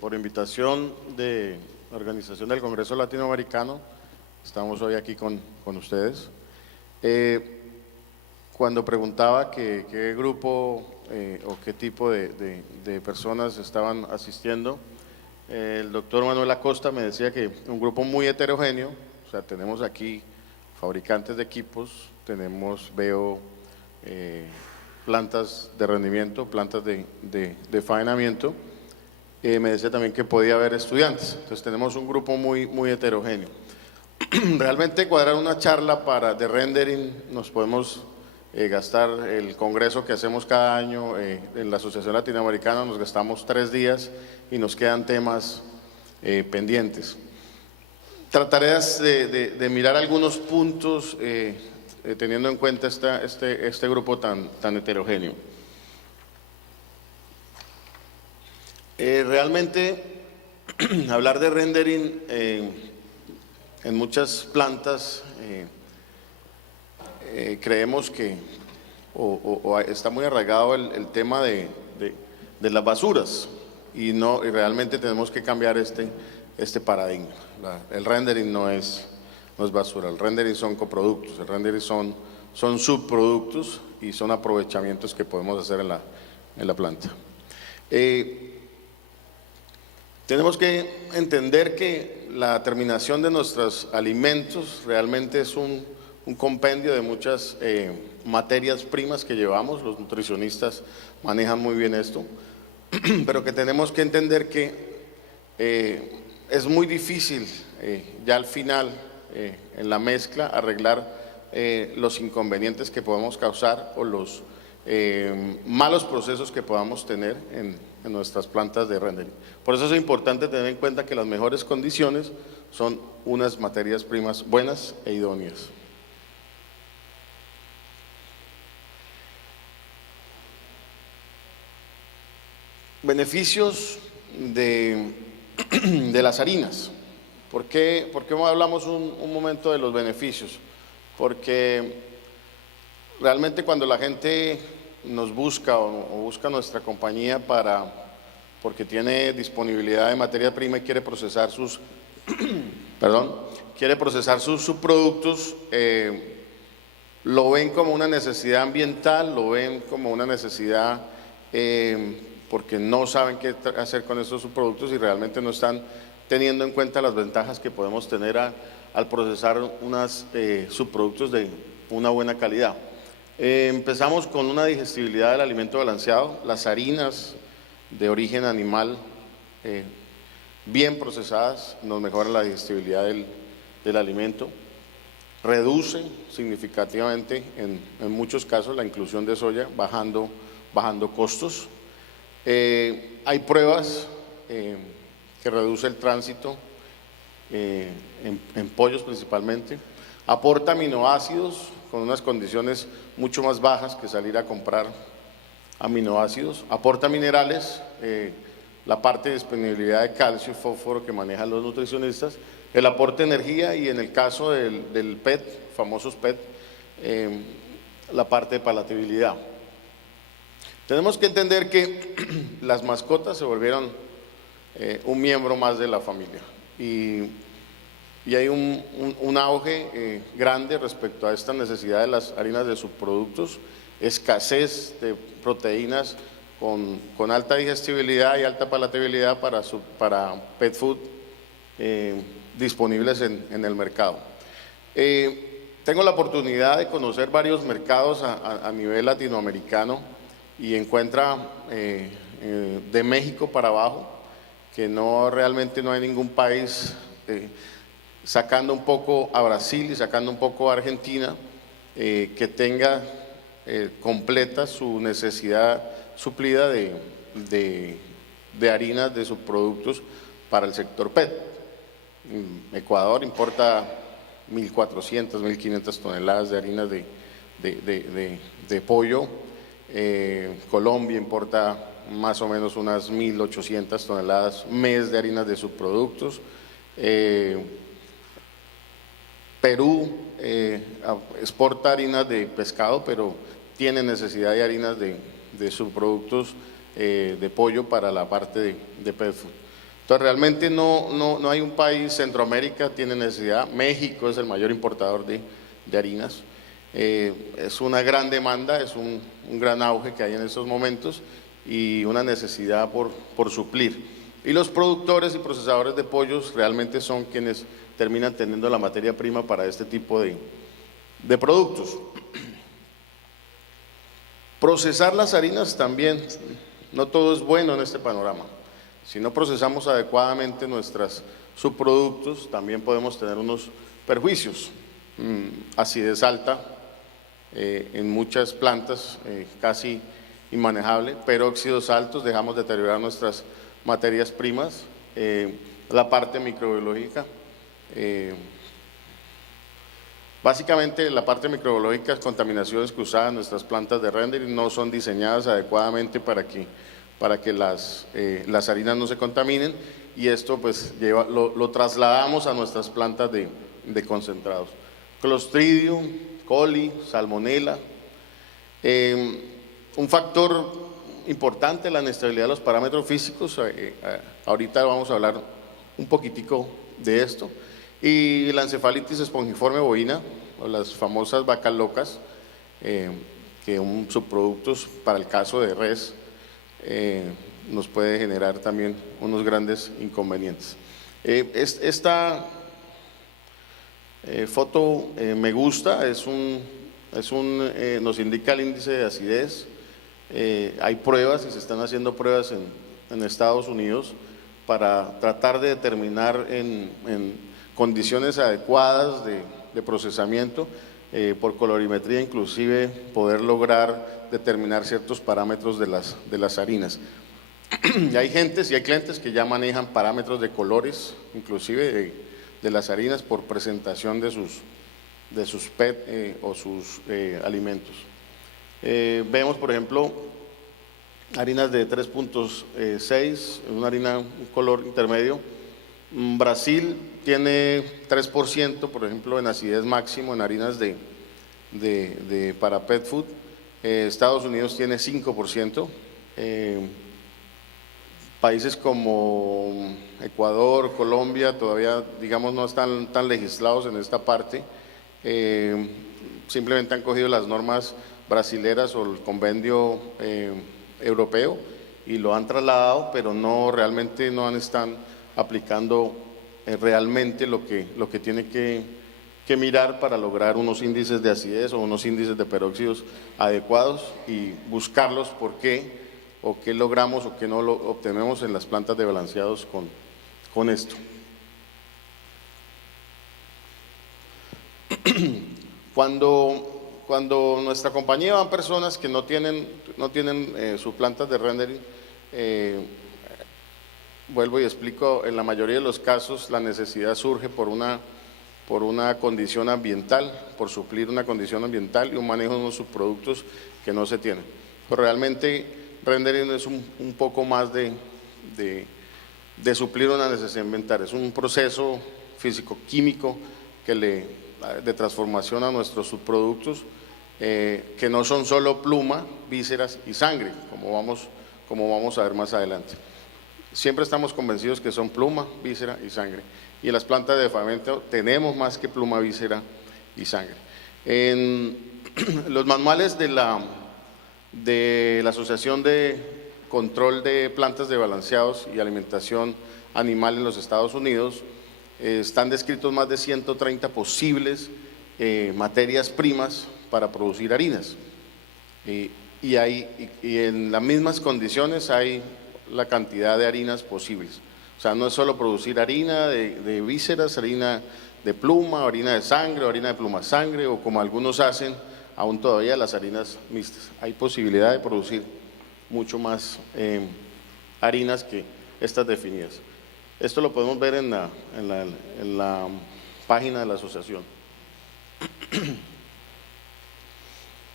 por invitación de la Organización del Congreso Latinoamericano, estamos hoy aquí con ustedes. Cuando preguntaba qué grupo o qué tipo de personas estaban asistiendo, el doctor Manuel Acosta me decía que un grupo muy heterogéneo, o sea, tenemos aquí fabricantes de equipos, veo plantas de rendimiento, plantas de faenamiento. Me decía también que podía haber estudiantes, entonces tenemos un grupo muy heterogéneo. Realmente cuadrar una charla de rendering nos podemos gastar el congreso que hacemos cada año en la Asociación Latinoamericana, nos gastamos 3 días y nos quedan temas pendientes. Trataré de mirar algunos puntos teniendo en cuenta este grupo tan heterogéneo. Realmente hablar de rendering en muchas plantas creemos que está muy arraigado el tema de las basuras y realmente tenemos que cambiar este paradigma. El rendering no es basura, el rendering son coproductos, el rendering son subproductos y son aprovechamientos que podemos hacer en la planta. Tenemos que entender que la terminación de nuestros alimentos realmente es un compendio de muchas materias primas que llevamos, los nutricionistas manejan muy bien esto, pero que tenemos que entender que es muy difícil ya al final en la mezcla arreglar los inconvenientes que podemos causar o los malos procesos que podamos tener en nuestras plantas de rendering. Por eso es importante tener en cuenta que las mejores condiciones son unas materias primas buenas e idóneas. Beneficios de las harinas. ¿Por qué hablamos un momento de los beneficios? Porque realmente cuando la gente nos busca o busca nuestra compañía porque tiene disponibilidad de materia prima y quiere procesar sus subproductos, lo ven como una necesidad ambiental, lo ven como una necesidad porque no saben qué hacer con estos subproductos y realmente no están teniendo en cuenta las ventajas que podemos tener al procesar unos subproductos de una buena calidad. Empezamos con una digestibilidad del alimento balanceado, las harinas de origen animal bien procesadas nos mejoran la digestibilidad del alimento, reduce significativamente en muchos casos la inclusión de soya, bajando costos. Hay pruebas que reduce el tránsito en pollos principalmente, aporta aminoácidos con unas condiciones mucho más bajas que salir a comprar aminoácidos, aporta minerales, la parte de disponibilidad de calcio y fósforo que manejan los nutricionistas, el aporte de energía y en el caso del PET, famosos PET, la parte de palatabilidad. Tenemos que entender que las mascotas se volvieron un miembro más de la familia y hay un auge grande respecto a esta necesidad de las harinas de subproductos, escasez de proteínas con alta digestibilidad y alta palatabilidad para pet food disponibles en el mercado. Tengo la oportunidad de conocer varios mercados a nivel latinoamericano y encuentra de México para abajo que realmente no hay ningún país, sacando un poco a Brasil y sacando un poco a Argentina, que tenga completa su necesidad suplida de harinas de subproductos para el sector PET. Ecuador importa 1.400, 1.500 toneladas de harinas de pollo, Colombia importa más o menos unas 1.800 toneladas mes de harinas de subproductos, Perú exporta harinas de pescado, pero tiene necesidad de harinas de subproductos de pollo para la parte de pet food. Entonces realmente no hay un país, Centroamérica tiene necesidad, México es el mayor importador de harinas, es una gran demanda, es un gran auge que hay en estos momentos y una necesidad por suplir. Y los productores y procesadores de pollos realmente son quienes terminan teniendo la materia prima para este tipo de productos. Procesar las harinas también, no todo es bueno en este panorama. Si no procesamos adecuadamente nuestros subproductos, también podemos tener unos perjuicios. Acidez alta en muchas plantas, casi inmanejable, peróxidos altos, dejamos deteriorar nuestras materias primas, la parte microbiológica. Básicamente la parte microbiológica es contaminaciones cruzadas. Nuestras plantas de rendering no son diseñadas adecuadamente para que las harinas no se contaminen, y esto pues lo trasladamos a nuestras plantas de concentrados. Clostridium, coli, salmonela. Un factor importante, la inestabilidad de los parámetros físicos, ahorita vamos a hablar un poquitico de esto, y la encefalitis espongiforme bovina, o las famosas vacas locas, que un subproductos para el caso de res nos puede generar también unos grandes inconvenientes. Esta foto me gusta, nos indica el índice de acidez. Hay pruebas y se están haciendo pruebas en Estados Unidos para tratar de determinar en condiciones adecuadas de procesamiento, por colorimetría inclusive, poder lograr determinar ciertos parámetros de las harinas. Y hay gentes y hay clientes que ya manejan parámetros de colores, inclusive de las harinas, por presentación de sus PET o sus alimentos. Vemos, por ejemplo, harinas de 3.6, una harina, un color intermedio. Brasil tiene 3%, por ejemplo, en acidez máximo en harinas para pet food. Estados Unidos tiene 5%. Países como Ecuador, Colombia, todavía, digamos, no están tan legislados en esta parte. Simplemente han cogido las normas brasileras o el convenio europeo y lo han trasladado, pero realmente no están aplicando realmente lo que tiene que mirar para lograr unos índices de acidez o unos índices de peróxidos adecuados y buscarlos por qué o qué logramos o qué no lo obtenemos en las plantas de balanceados con esto. Cuando nuestra compañía van personas que no tienen sus plantas de rendering, vuelvo y explico, en la mayoría de los casos la necesidad surge por una condición ambiental, por suplir una condición ambiental y un manejo de unos subproductos que no se tienen. Pero realmente rendering es un poco más de suplir una necesidad ambiental, es un proceso físico-químico de transformación a nuestros subproductos, que no son solo pluma, vísceras y sangre, como vamos a ver más adelante. Siempre estamos convencidos que son pluma, víscera y sangre, y en las plantas de fermento tenemos más que pluma, víscera y sangre. En los manuales de la Asociación de Control de Plantas de Balanceados y Alimentación Animal en los Estados Unidos, están descritos más de 130 posibles materias primas para producir harinas, y en las mismas condiciones hay la cantidad de harinas posibles. O sea, no es solo producir harina de vísceras, harina de pluma, harina de sangre, o harina de pluma sangre, o como algunos hacen aún todavía las harinas mixtas. Hay posibilidad de producir mucho más harinas que estas definidas. Esto lo podemos ver en la página de la asociación.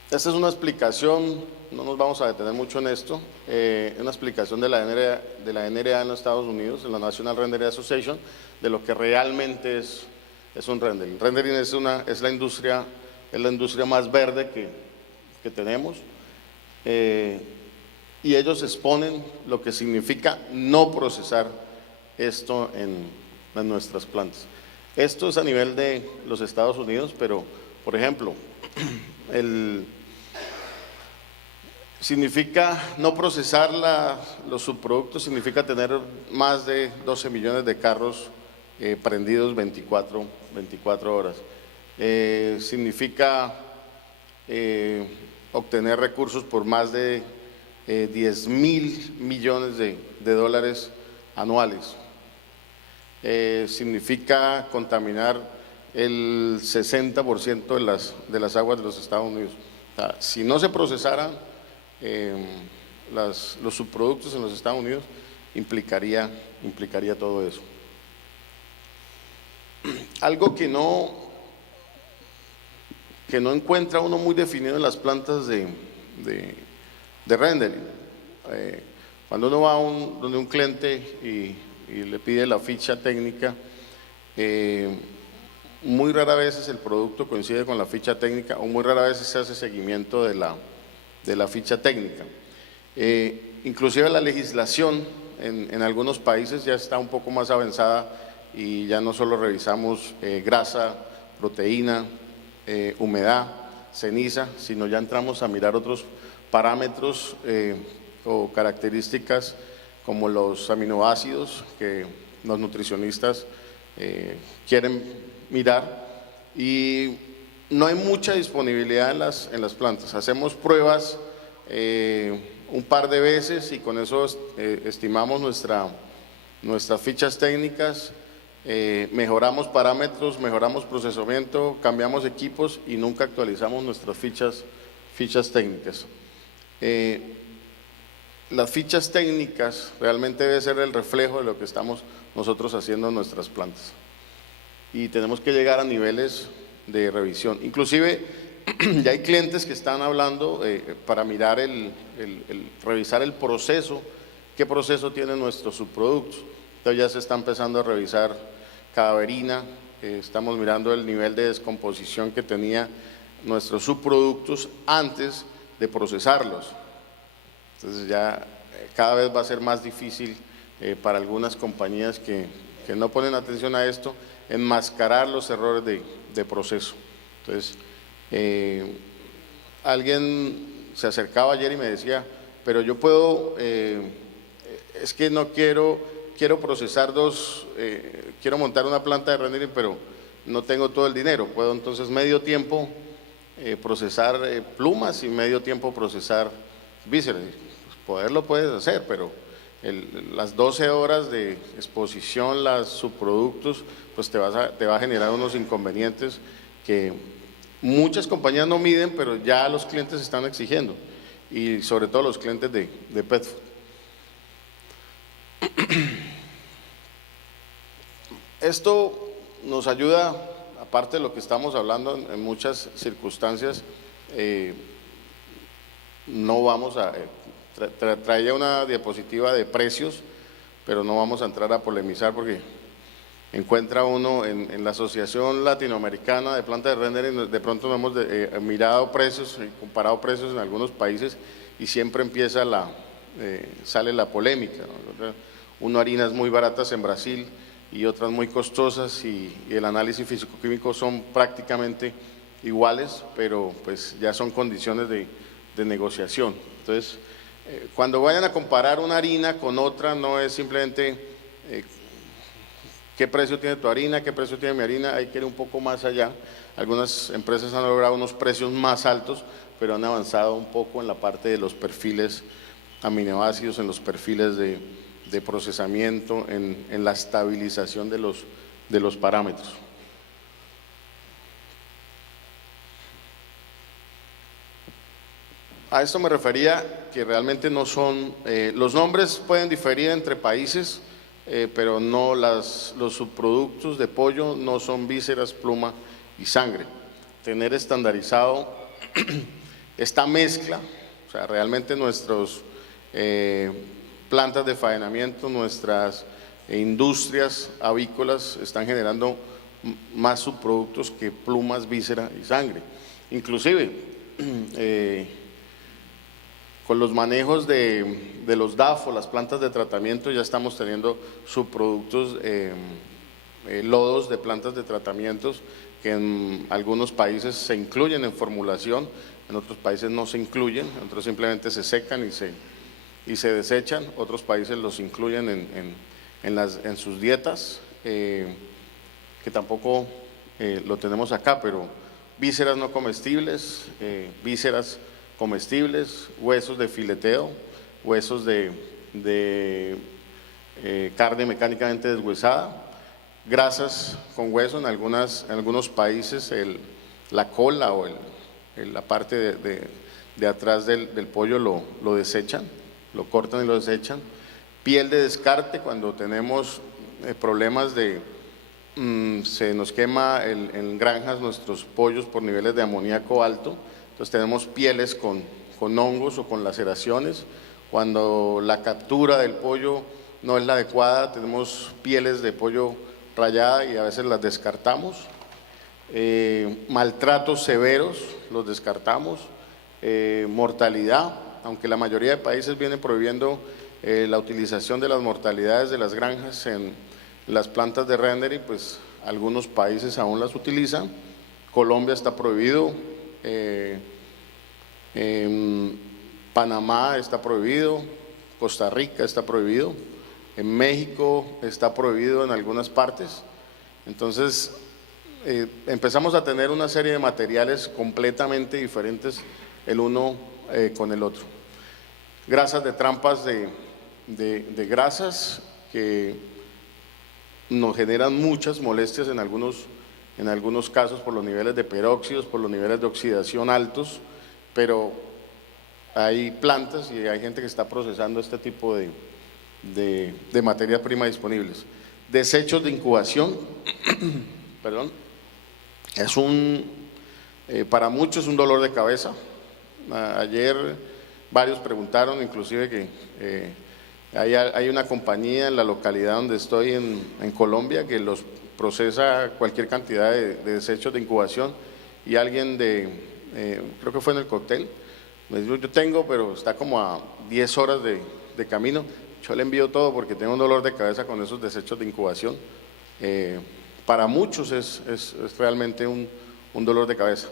Esta es una explicación, no nos vamos a detener mucho en esto, una explicación de la NRA en los Estados Unidos, en la National Rendering Association, de lo que realmente es un rendering. Rendering es la industria más verde que tenemos, y ellos exponen lo que significa no procesar esto en nuestras plantas. Esto es a nivel de los Estados Unidos, pero, por ejemplo, significa no procesar los subproductos, significa tener más de 12 millones de carros prendidos 24 horas. Significa obtener recursos por más de 10.000 millones de dólares anuales. Significa contaminar el 60% de las aguas de los Estados Unidos. O sea, si no se procesaran los subproductos en los Estados Unidos, implicaría todo eso. Algo que no encuentra uno muy definido en las plantas de rendering. Cuando uno va donde un cliente y le pide la ficha técnica, muy rara vez el producto coincide con la ficha técnica, o muy rara vez se hace seguimiento de la ficha técnica. Inclusive la legislación en algunos países ya está un poco más avanzada y ya no solo revisamos grasa, proteína, humedad, ceniza, sino ya entramos a mirar otros parámetros o características como los aminoácidos que los nutricionistas quieren mirar, y no hay mucha disponibilidad en las plantas. Hacemos pruebas un par de veces y con eso estimamos nuestras fichas técnicas, mejoramos parámetros, mejoramos procesamiento, cambiamos equipos y nunca actualizamos nuestras fichas técnicas. Las fichas técnicas realmente debe ser el reflejo de lo que estamos nosotros haciendo en nuestras plantas, y tenemos que llegar a niveles de revisión. Inclusive ya hay clientes que están hablando para mirar revisar el proceso, qué proceso tienen nuestros subproductos. Entonces ya se está empezando a revisar cadaverina, estamos mirando el nivel de descomposición que tenía nuestros subproductos antes de procesarlos. Entonces ya cada vez va a ser más difícil para algunas compañías que no ponen atención a esto, enmascarar los errores de proceso. Entonces, alguien se acercaba ayer y me decía, pero yo puedo, es que no quiero procesar quiero montar una planta de rendering, pero no tengo todo el dinero. Puedo entonces medio tiempo procesar plumas y medio tiempo procesar vísceras. Poderlo puedes hacer, pero las 12 horas de exposición, los subproductos, pues te va a generar unos inconvenientes que muchas compañías no miden, pero ya los clientes están exigiendo, y sobre todo los clientes de pet food. Esto nos ayuda, aparte de lo que estamos hablando en muchas circunstancias. No vamos a traía una diapositiva de precios, pero no vamos a entrar a polemizar porque encuentra uno en la Asociación Latinoamericana de Plantas de Rendering, de pronto no hemos mirado precios, comparado precios en algunos países, y siempre sale la polémica, ¿no? Uno harinas muy baratas en Brasil y otras muy costosas, y el análisis físico-químico son prácticamente iguales, pero pues ya son condiciones de negociación. Entonces, cuando vayan a comparar una harina con otra, no es simplemente qué precio tiene tu harina, qué precio tiene mi harina, hay que ir un poco más allá. Algunas empresas han logrado unos precios más altos, pero han avanzado un poco en la parte de los perfiles aminoácidos, en los perfiles de procesamiento, en la estabilización de los parámetros. A esto me refería, que realmente no son, los nombres pueden diferir entre países, pero no los subproductos de pollo no son vísceras, pluma y sangre. Tener estandarizado esta mezcla, o sea, realmente nuestras plantas de faenamiento, nuestras industrias avícolas están generando más subproductos que plumas, víscera y sangre. Inclusive, Con los manejos de los DAF, las plantas de tratamiento, ya estamos teniendo subproductos, lodos de plantas de tratamientos que en algunos países se incluyen en formulación, en otros países no se incluyen, en otros simplemente se secan y se desechan, otros países los incluyen en sus dietas, que tampoco lo tenemos acá, pero vísceras no comestibles, vísceras comestibles, huesos de fileteo, huesos de carne mecánicamente deshuesada, grasas con hueso, en algunos países la cola o la parte de atrás del pollo lo desechan, lo cortan y lo desechan, piel de descarte cuando tenemos problemas se nos quema en granjas nuestros pollos por niveles de amoníaco alto, entonces tenemos pieles con hongos o con laceraciones. Cuando la captura del pollo no es la adecuada, tenemos pieles de pollo rayada y a veces las descartamos. Maltratos severos, los descartamos. Mortalidad, aunque la mayoría de países vienen prohibiendo la utilización de las mortalidades de las granjas en las plantas de rendering, pues algunos países aún las utilizan. Colombia está prohibido, en Panamá está prohibido, Costa Rica está prohibido, en México está prohibido en algunas partes. Entonces empezamos a tener una serie de materiales completamente diferentes el uno con el otro. Grasas de trampas de grasas que nos generan muchas molestias en algunos casos por los niveles de peróxidos, por los niveles de oxidación altos, pero hay plantas y hay gente que está procesando este tipo de materias primas disponibles. Desechos de incubación, perdón, para muchos es un dolor de cabeza. Ayer varios preguntaron, inclusive que hay una compañía en la localidad donde estoy en Colombia que los procesa cualquier cantidad de desechos de incubación, y alguien creo que fue en el cóctel, me dijo: yo tengo, pero está como a 10 horas de camino, yo le envío todo porque tengo un dolor de cabeza con esos desechos de incubación. Para muchos es realmente un dolor de cabeza.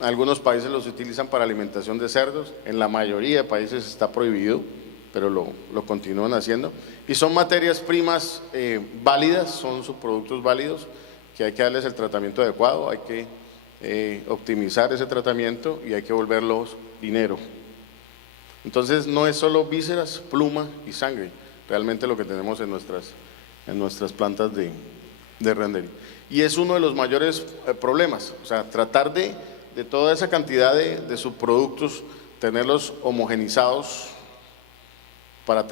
Algunos países los utilizan para alimentación de cerdos, en la mayoría de países está prohibido, pero lo continúan haciendo, y son materias primas válidas, son subproductos válidos que hay que darles el tratamiento adecuado, hay que optimizar ese tratamiento y hay que volverlos dinero. Entonces no es solo vísceras, pluma y sangre realmente lo que tenemos en nuestras plantas de rendering, y es uno de los mayores problemas, o sea, tratar de toda esa cantidad de subproductos, tenerlos homogenizados para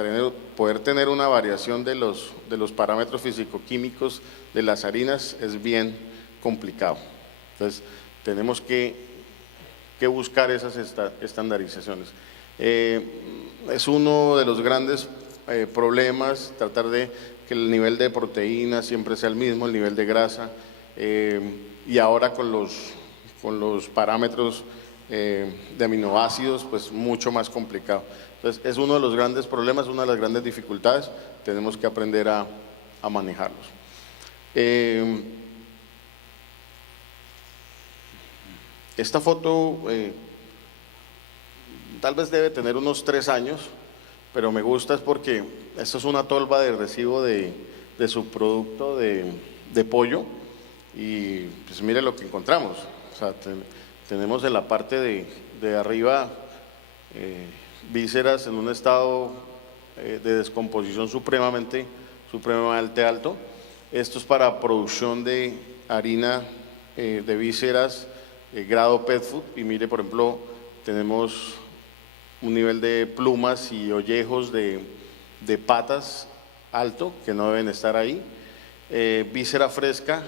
poder tener una variación de los parámetros físico-químicos de las harinas es bien complicado. Entonces tenemos que buscar esas estandarizaciones. Es uno de los grandes problemas, tratar de que el nivel de proteína siempre sea el mismo, el nivel de grasa, y ahora con los parámetros de aminoácidos, pues mucho más complicado. Entonces es uno de los grandes problemas, una de las grandes dificultades, tenemos que aprender a manejarlos. Esta foto tal vez debe tener unos 3 años, pero me gusta es porque esto es una tolva de residuo de subproducto de pollo, y pues mire lo que encontramos. O sea, tenemos en la parte de arriba vísceras en un estado de descomposición supremamente alto. Esto es para producción de harina de vísceras grado pet food, y mire, por ejemplo, tenemos un nivel de plumas y ollejos de patas alto que no deben estar ahí, víscera fresca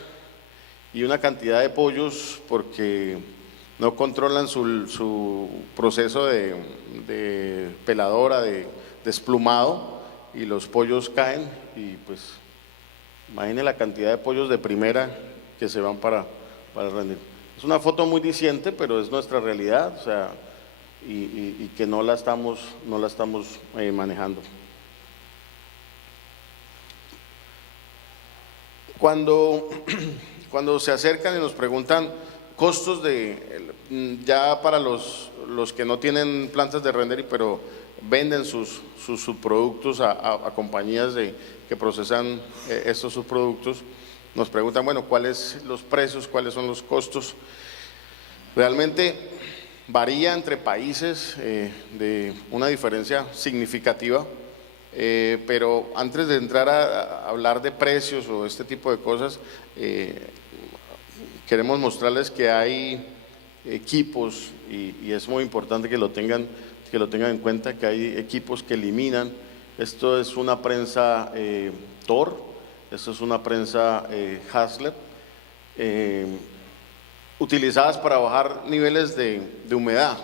y una cantidad de pollos porque no controlan su proceso de peladora, de desplumado, y los pollos caen, y pues imagine la cantidad de pollos de primera que se van para rendir. Es una foto muy diciente, pero es nuestra realidad. O sea, y que no la estamos manejando. Cuando se acercan y nos preguntan costos ya para los que no tienen plantas de rendering, pero venden sus subproductos a compañías que procesan estos subproductos, nos preguntan, bueno, ¿cuáles los precios, cuáles son los costos? Realmente varía entre países de una diferencia significativa, pero antes de entrar a hablar de precios o este tipo de cosas, queremos mostrarles que hay equipos, y es muy importante que lo tengan en cuenta, que hay equipos que eliminan. Esto es una prensa Thor, esto es una prensa Haslett, utilizadas para bajar niveles de humedad.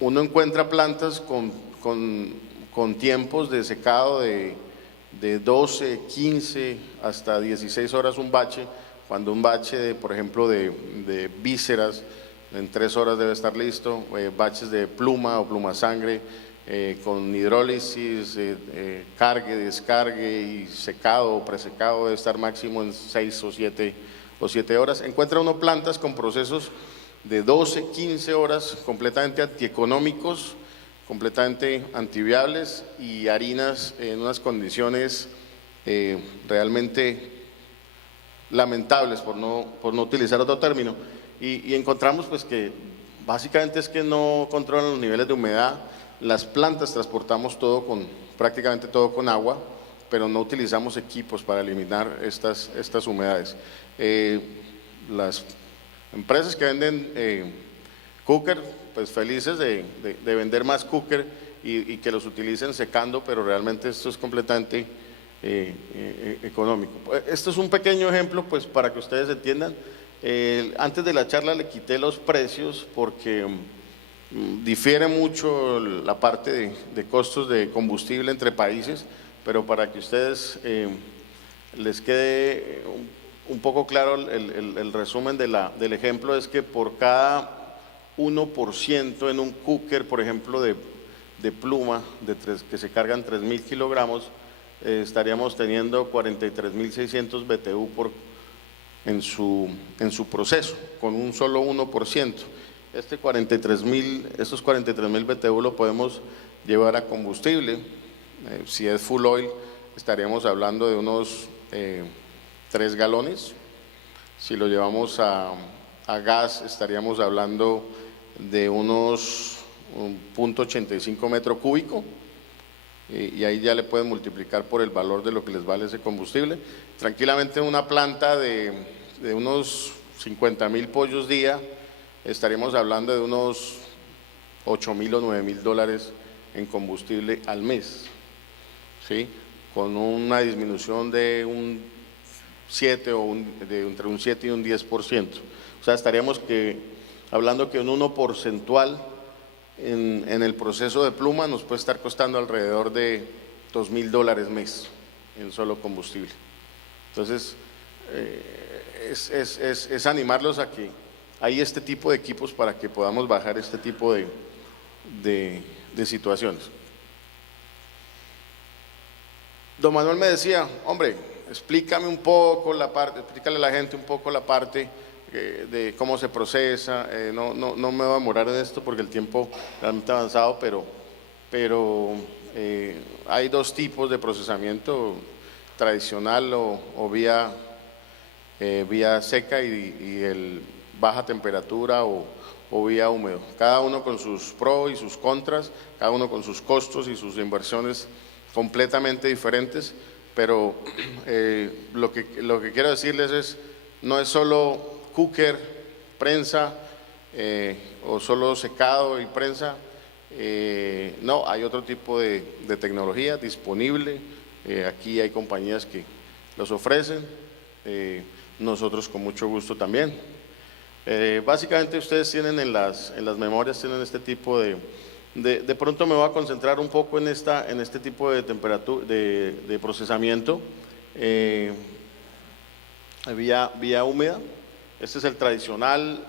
Uno encuentra plantas con tiempos de secado de 12, 15 hasta 16 horas un bache, cuando un bache, por ejemplo, de vísceras, en 3 horas debe estar listo. Baches de pluma o pluma sangre, con hidrólisis, cargue, descargue y secado o presecado debe estar máximo en 6 o 7 horas. Encuentra uno plantas con procesos de 12, 15 horas completamente antieconómicos, completamente antiviables, y harinas en unas condiciones realmente lamentables, por no utilizar otro término, y encontramos pues que básicamente es que no controlan los niveles de humedad. Las plantas transportamos prácticamente todo con agua, pero no utilizamos equipos para eliminar estas humedades. Las empresas que venden cooker, pues felices de vender más cooker y que los utilicen secando, pero realmente esto es completamente económico. Esto es un pequeño ejemplo pues para que ustedes entiendan. Antes de la charla le quité los precios porque difiere mucho la parte de costos de combustible entre países, pero para que ustedes les quede un poco claro el resumen del ejemplo, es que por cada 1% en un cooker, por ejemplo, de pluma que se cargan 3.000 kilogramos, estaríamos teniendo 43.600 BTU en su proceso, con un solo 1%. Estos 43.000 BTU lo podemos llevar a combustible. Si es full oil, estaríamos hablando de unos 3 galones. Si lo llevamos a gas, estaríamos hablando de unos 0.85 metro cúbico, y ahí ya le pueden multiplicar por el valor de lo que les vale ese combustible. Tranquilamente una planta de unos 50.000 pollos día, estaríamos hablando de unos $8.000 o $9.000 en combustible al mes, ¿sí? Con una disminución de un 7 entre un 7 y un 10%. O sea, estaríamos hablando que un 1 porcentual en el proceso de pluma nos puede estar costando alrededor de $2.000 mes en solo combustible. Entonces, es animarlos a que hay este tipo de equipos para que podamos bajar este tipo de situaciones. Don Manuel me decía, hombre, explícale a la gente un poco la parte de cómo se procesa. No me voy a demorar en esto porque el tiempo realmente avanzado, pero hay 2 tipos de procesamiento: tradicional o vía seca y el baja temperatura o vía húmedo. Cada uno con sus pros y sus contras, cada uno con sus costos y sus inversiones completamente diferentes, pero lo que quiero decirles no es solo cooker, prensa o solo secado y prensa. No, hay otro tipo de tecnología disponible. Aquí hay compañías que los ofrecen, nosotros con mucho gusto también. Básicamente ustedes tienen en las memorias, tienen este tipo de pronto me voy a concentrar un poco en este tipo de temperatura, de procesamiento vía húmeda. Este es el tradicional,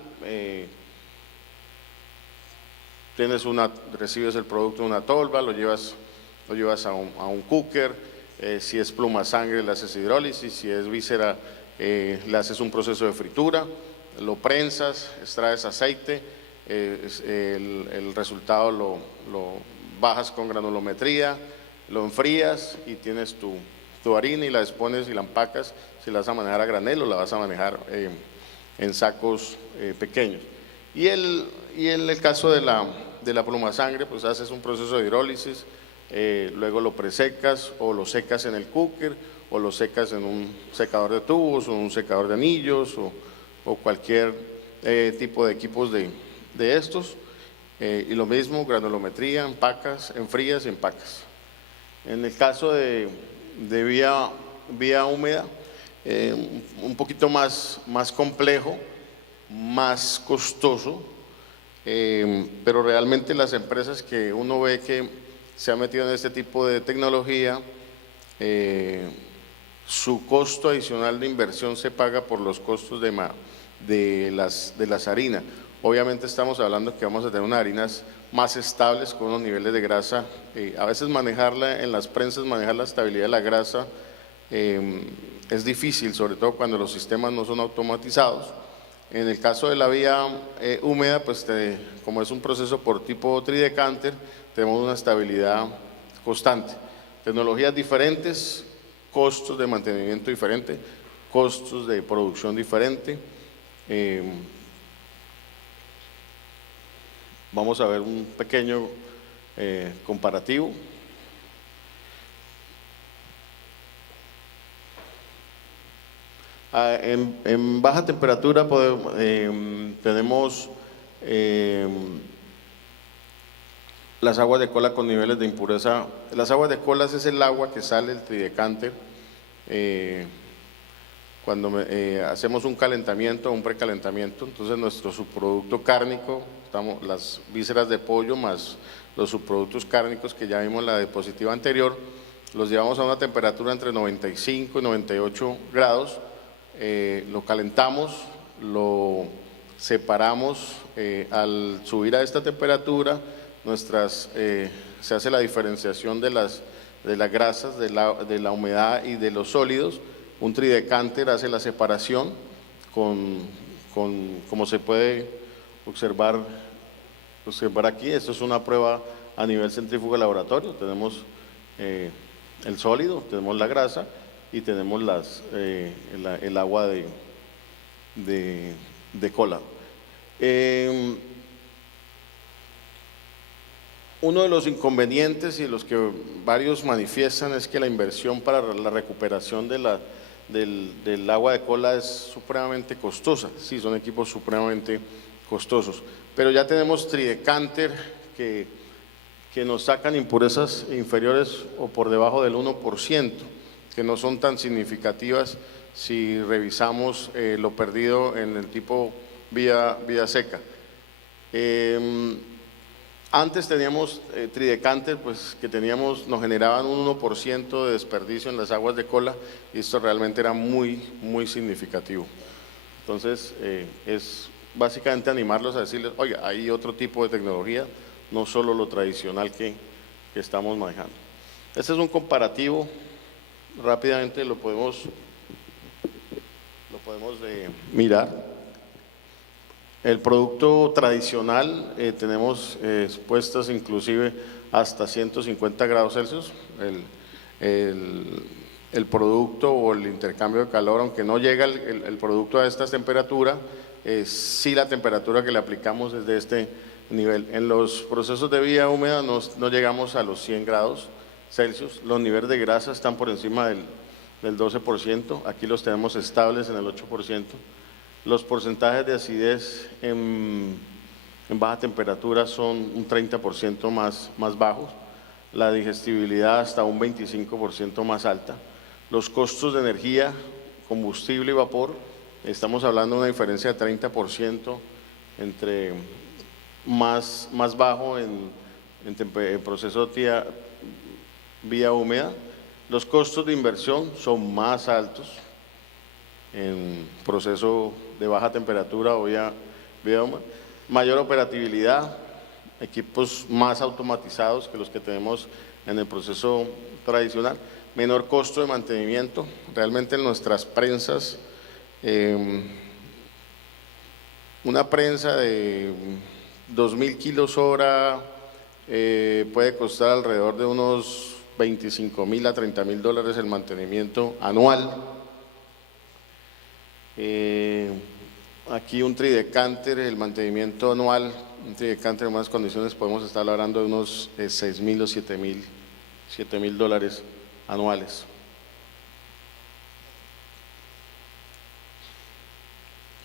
recibes el producto en una tolva, lo llevas a un cooker, si es pluma sangre le haces hidrólisis, si es víscera le haces un proceso de fritura, lo prensas, extraes aceite, el resultado lo bajas con granulometría, lo enfrías y tienes tu harina y la expones y la empacas. Si la vas a manejar a granel o la vas a manejar en sacos pequeños. Y en el caso de la pluma sangre, pues haces un proceso de hidrólisis, luego lo presecas o lo secas en el cooker o lo secas en un secador de tubos o un secador de anillos o cualquier tipo de equipos de estos. Y lo mismo, granulometría, empacas, enfrías y empacas. En el caso de vía húmeda, un poquito más complejo, más costoso, pero realmente las empresas que uno ve que se han metido en este tipo de tecnología, su costo adicional de inversión se paga por los costos de las harinas. Obviamente estamos hablando que vamos a tener unas harinas más estables con unos niveles de grasa. A veces manejarla en las prensas, manejar la estabilidad de la grasa es difícil, sobre todo cuando los sistemas no son automatizados. En el caso de la vía húmeda, pues como es un proceso por tipo tridecanter, tenemos una estabilidad constante. Tecnologías diferentes, costos de mantenimiento diferentes, costos de producción diferentes. Vamos a ver un pequeño comparativo. En baja temperatura tenemos las aguas de cola con niveles de impureza. Las aguas de colas es el agua que sale del tridecanter cuando hacemos un calentamiento, un precalentamiento. Entonces nuestro subproducto cárnico, las vísceras de pollo más los subproductos cárnicos que ya vimos en la diapositiva anterior, los llevamos a una temperatura entre 95 y 98 grados. Lo calentamos, lo separamos. Al subir a esta temperatura se hace la diferenciación de las grasas, de la humedad y de los sólidos. Un tridecanter hace la separación como se puede observar aquí. Esto es una prueba a nivel centrífugo de laboratorio. Tenemos el sólido, tenemos la grasa y tenemos el agua de cola. Uno de los inconvenientes y los que varios manifiestan es que la inversión para la recuperación del agua de cola es supremamente costosa. Sí, son equipos supremamente costosos, pero ya tenemos tridecanter que nos sacan impurezas inferiores o por debajo del 1%, que no son tan significativas si revisamos lo perdido en el tipo vía seca. Antes teníamos tridecanter, pues que nos generaban un 1% de desperdicio en las aguas de cola, y esto realmente era muy significativo. Entonces es básicamente animarlos a decirles, oye, hay otro tipo de tecnología, no solo lo tradicional que estamos manejando. Este es un comparativo, rápidamente lo podemos mirar. El producto tradicional tenemos expuestas inclusive hasta 150 grados Celsius. El producto o el intercambio de calor, aunque no llega el producto a esta temperatura, sí la temperatura que le aplicamos es de este nivel. En los procesos de vía húmeda no llegamos a los 100 grados Celsius. Los niveles de grasa están por encima del 12%, aquí los tenemos estables en el 8%. Los porcentajes de acidez en baja temperatura son un 30% más bajos, la digestibilidad hasta un 25% más alta. Los costos de energía, combustible y vapor, estamos hablando de una diferencia de 30% entre más bajo en proceso vía húmeda. Los costos de inversión son más altos en proceso de baja temperatura o vía húmeda. Mayor operatividad, equipos más automatizados que los que tenemos en el proceso tradicional, menor costo de mantenimiento. Realmente en nuestras prensas, una prensa de 2.000 kilos hora puede costar alrededor de unos 25.000 a 30.000 dólares el mantenimiento anual. Aquí un tridecanter, el mantenimiento anual, un tridecanter en buenas condiciones podemos estar hablando de unos 6.000 o 7.000 dólares anuales.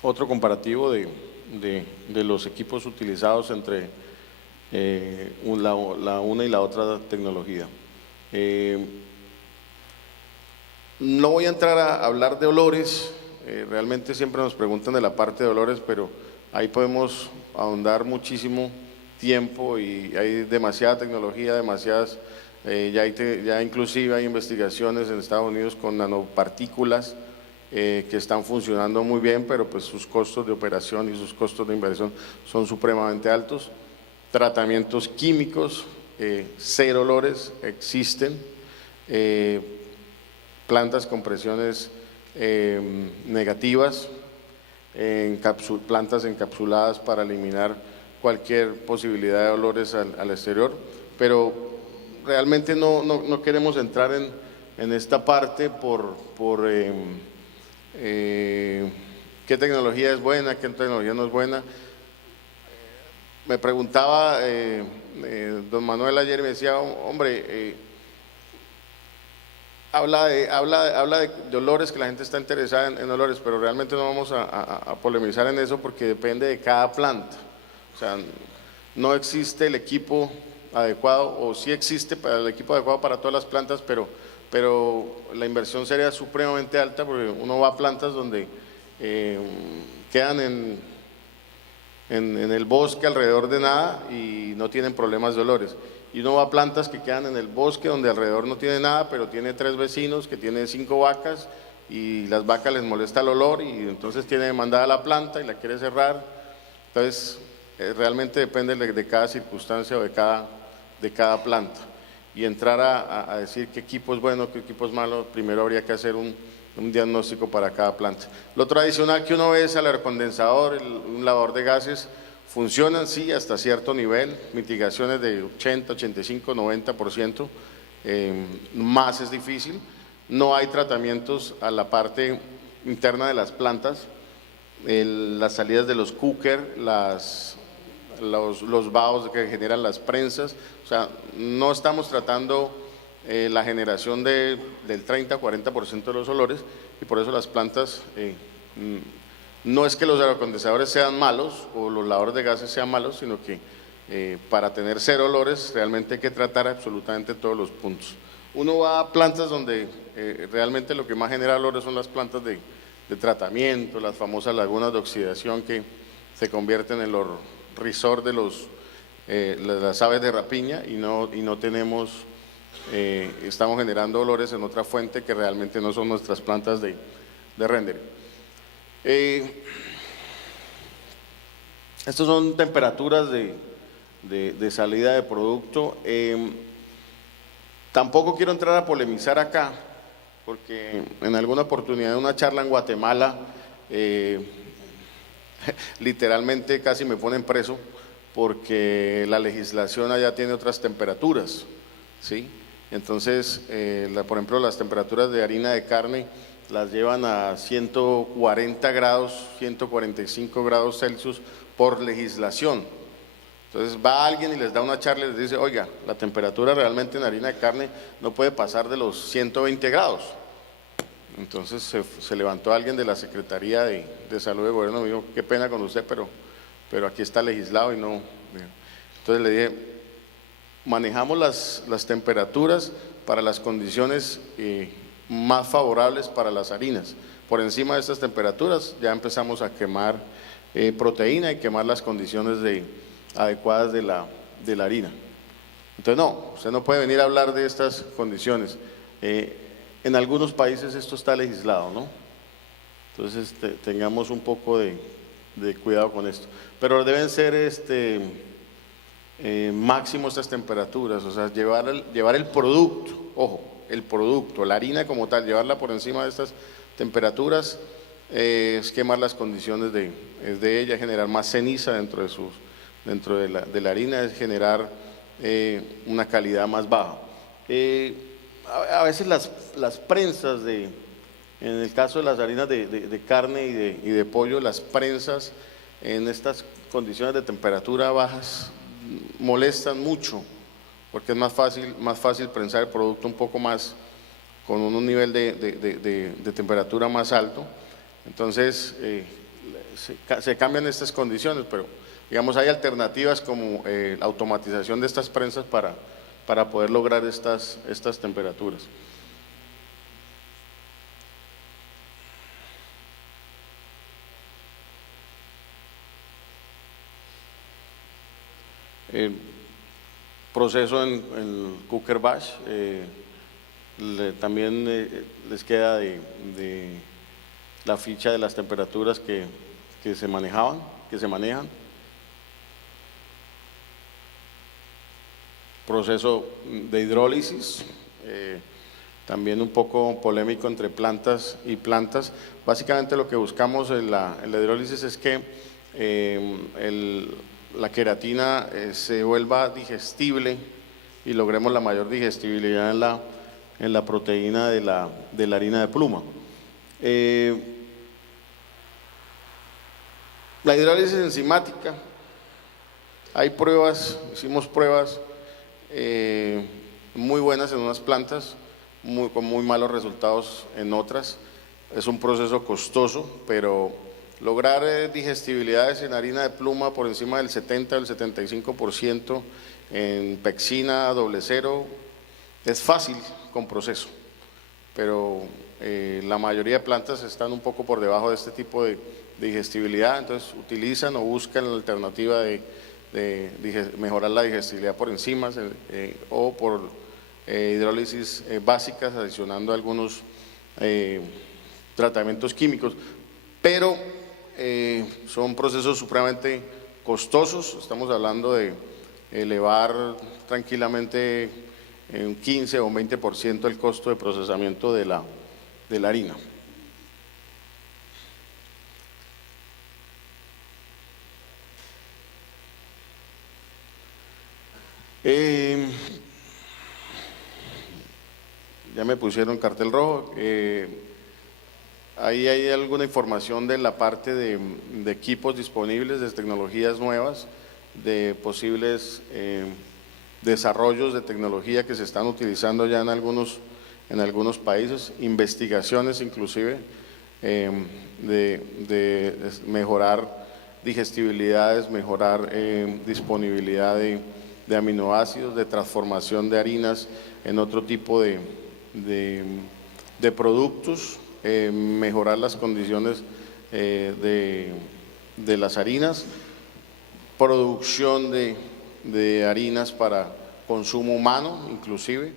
Otro comparativo de los equipos utilizados entre la una y la otra tecnología. No voy a entrar a hablar de olores, realmente siempre nos preguntan de la parte de olores, pero ahí podemos ahondar muchísimo tiempo y hay demasiada tecnología, demasiadas, ya inclusive hay investigaciones en Estados Unidos con nanopartículas que están funcionando muy bien, pero pues sus costos de operación y sus costos de inversión son supremamente altos. Tratamientos químicos, cero olores existen, plantas con presiones negativas, plantas encapsuladas para eliminar cualquier posibilidad de olores al exterior, pero realmente no queremos entrar en esta parte por qué tecnología es buena, qué tecnología no es buena. Me preguntaba don Manuel ayer y me decía, hombre, habla de olores, que la gente está interesada en olores, pero realmente no vamos a polemizar en eso porque depende de cada planta. O sea, no existe el equipo adecuado, o sí existe el equipo adecuado para todas las plantas, pero la inversión sería supremamente alta porque uno va a plantas donde quedan en el bosque alrededor de nada y no tienen problemas de olores. Y uno va a plantas que quedan en el bosque donde alrededor no tiene nada, pero tiene 3 vecinos que tiene 5 vacas y las vacas les molesta el olor y entonces tiene demandada la planta y la quiere cerrar. Entonces realmente depende de cada circunstancia o de cada planta. Y entrar a decir qué equipo es bueno, qué equipo es malo, primero habría que hacer un diagnóstico para cada planta. Lo tradicional que uno ve es el aerocondensador, un lavador de gases. Funcionan, sí, hasta cierto nivel, mitigaciones de 80, 85, 90%, más es difícil. No hay tratamientos a la parte interna de las plantas, las salidas de los cooker, los vaos que generan las prensas, o sea, no estamos tratando la generación del 30-40% de los olores y por eso las plantas, no es que los aerocondensadores sean malos o los lavadores de gases sean malos, sino que para tener cero olores realmente hay que tratar absolutamente todos los puntos. Uno va a plantas donde realmente lo que más genera olores son las plantas de tratamiento, las famosas lagunas de oxidación que se convierten en los resort de las aves de rapiña y no tenemos, estamos generando olores en otra fuente que realmente no son nuestras plantas de rendering. Estas son temperaturas de salida de producto. Tampoco quiero entrar a polemizar acá, porque en alguna oportunidad de una charla en Guatemala, literalmente casi me ponen preso porque la legislación allá tiene otras temperaturas, ¿sí? Entonces, por ejemplo, las temperaturas de harina de carne las llevan a 140 grados, 145 grados Celsius por legislación. Entonces va alguien y les da una charla y les dice, oiga, la temperatura realmente en harina de carne no puede pasar de los 120 grados. Entonces se levantó alguien de la Secretaría de Salud de Gobierno y me dijo, qué pena con usted, pero aquí está legislado y no. Entonces le dije, manejamos las temperaturas para las condiciones más favorables para las harinas. Por encima de estas temperaturas ya empezamos a quemar proteína y quemar las condiciones adecuadas de la harina. Entonces no, usted no puede venir a hablar de estas condiciones. En algunos países esto está legislado, ¿no? Entonces tengamos un poco de cuidado con esto. Pero deben ser máximo estas temperaturas, o sea, llevar el producto, ojo, el producto, la harina como tal, llevarla por encima de estas temperaturas, es quemar las condiciones de ella, generar más ceniza dentro de la harina, es generar una calidad más baja. A veces las prensas en el caso de las harinas de carne y de pollo, las prensas en estas condiciones de temperatura bajas molestan mucho, porque es más fácil prensar el producto un poco más, con un nivel de temperatura más alto. Entonces, se cambian estas condiciones, pero digamos hay alternativas como la automatización de estas prensas para poder lograr estas temperaturas. Proceso en cooker batch, también les queda de la ficha de las temperaturas que se manejan. Proceso de hidrólisis, también un poco polémico entre plantas y plantas. Básicamente lo que buscamos en la hidrólisis es que la queratina se vuelva digestible y logremos la mayor digestibilidad en la proteína de la harina de pluma. La hidrólisis enzimática, hay pruebas, hicimos pruebas muy buenas en unas plantas, con muy malos resultados en otras. Es un proceso costoso, pero lograr digestibilidades en harina de pluma por encima del 70 o el 75%, en pexina doble cero, es fácil con proceso, pero la mayoría de plantas están un poco por debajo de este tipo de digestibilidad, entonces utilizan o buscan la alternativa de mejorar la digestibilidad por enzimas o por hidrólisis básicas, adicionando algunos tratamientos químicos, pero son procesos supremamente costosos. Estamos hablando de elevar tranquilamente un 15 o un 20% el costo de procesamiento de la harina. Ya me pusieron cartel rojo. Ahí hay alguna información de la parte de equipos disponibles, de tecnologías nuevas, de posibles desarrollos de tecnología que se están utilizando ya en algunos países, investigaciones inclusive de mejorar digestibilidades, mejorar disponibilidad de aminoácidos, de transformación de harinas en otro tipo de productos, mejorar las condiciones de las harinas, producción de harinas para consumo humano inclusive.